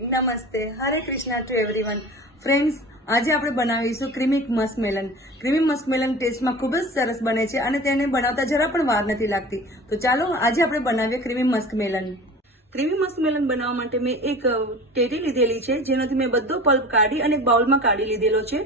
નમસ્તે, હરે Krishna two everyone. Friends, આજે આપણે બનાવીશું ક્રીમી મસ્કમેલન. ક્રીમી મસ્કમેલન ટેસ્ટમાં ખૂબ જ સરસ બને છે અને તેને બનાવતા જરા પણ વાર નથી લાગતી. તો ચાલો આજે આપણે બનાવીએ ક્રીમી મસ્કમેલન. ક્રીમી મસ્કમેલન બનાવવા માટે મેં એક ટેટી લીધેલી છે, જેનાથી મેં બધો પલ્પ કાઢી અને બાઉલમાં કાઢી લીધેલો છે.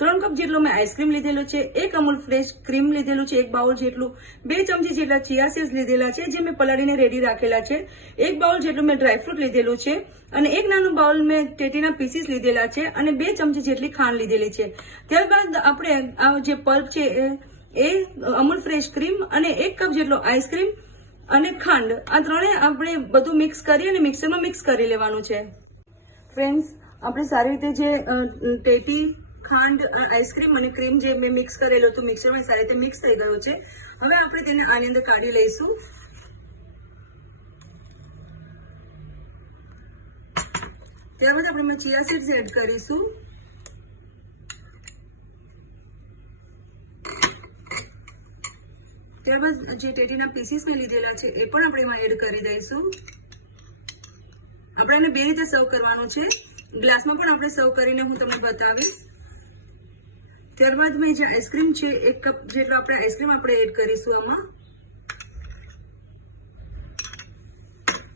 3 કપ જેટલો મેં આઈસ્ક્રીમ લીધેલો છે, 1 અમૂલ ફ્રેશ ક્રીમ લીધેલું છે 1 બાઉલ જેટલું, 2 ચમચી જેટલા ચિયા સીડ્સ લીધેલા છે જે મેં પલાળીને રેડી રાખેલા છે, 1 બાઉલ જેટલું મેં ડ્રાયફ્રૂટ લીધેલું છે અને 1 નાનું બાઉલ મેં ટેટીના પીસીસ લીધેલા છે અને 2 ચમચી જેટલી ખાંડ લીધેલી છે. ત્યારબાદ આપણે આ જે પલ્પ છે એ અમૂલ ફ્રેશ ક્રીમ અને 1 કપ જેટલો આઈસ્ક્રીમ અને ખાંડ, આ ત્રણે આપણે બધું મિક્સ કરી અને મિક્સરમાં મિક્સ કરી લેવાનું છે. ફ્રેન્ડ્સ, આપણે સારી રીતે જે ટેટી, ખાંડ, આઈસ્ક્રીમ અને ક્રીમ જે મેં મિક્સ કરેલું હતું મિક્સરમાં સારી રીતે મિક્સ થઈ ગયું છે. હવે આપણે તેને આની અંદર કાઢી લઈશું. ત્યારબાદ આપણે ચિયા સીડ્સ એડ કરીશું. ત્યારબાદ જે ટેટીના પીસીસ મેં લીધેલા છે એ પણ આપણે એમાં એડ કરી દઈશું. આપણે એને 2 રીતે સર્વ કરવાનું છે. ગ્લાસમાં પણ આપણે સર્વ કરીને હું તમને બતાવીશ. ત્યારબાદ મેં જે આઈસ્ક્રીમ છે 1 કપ જેટલો આઈસ્ક્રીમ આપણે એડ કરીશું આમાં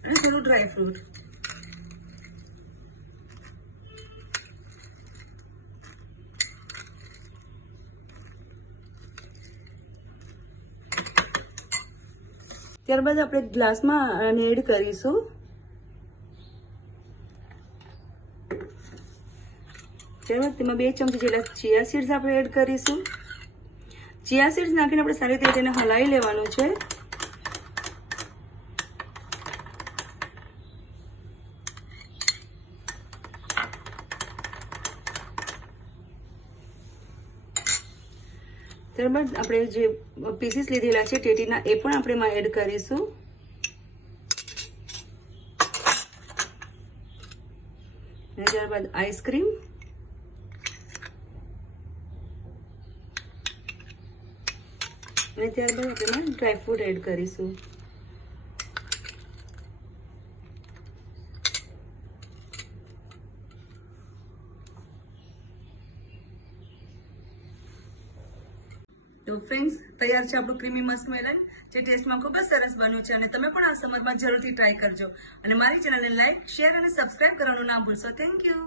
અને થોડું ડ્રાયફ્રૂટ. ત્યારબાદ આપણે ગ્લાસમાં આને એડ કરીશું. ત્યારબાદ તેમાં 2 ચમચી જેટલા ચિયા સીડ્સ આપણે એડ કરીશું. ચિયા સીડ્સ નાખીને આપણે સારી રીતે તેને હલાવી લેવાનું છે. ત્યારબાદ આપણે જે પીસીસ લીધેલા છે ટેટીના એ પણ આપણે એમાં એડ કરીશું. અને ત્યારબાદ આઈસ્ક્રીમ અને ત્યારબાદ આપણે ડ્રાયફ્રૂટ એડ કરીશું. તો ફ્રેન્ડ્સ, તૈયાર છે આપણું ક્રીમી મસ્કમેલન, જે ટેસ્ટમાં ખૂબ જ સરસ બન્યું છે અને તમે પણ આ સમરમાં જરૂરથી ટ્રાય કરજો અને મારી ચેનલને લાઈક, શેર અને સબસ્ક્રાઇબ કરવાનું ના ભૂલશો. Thank you.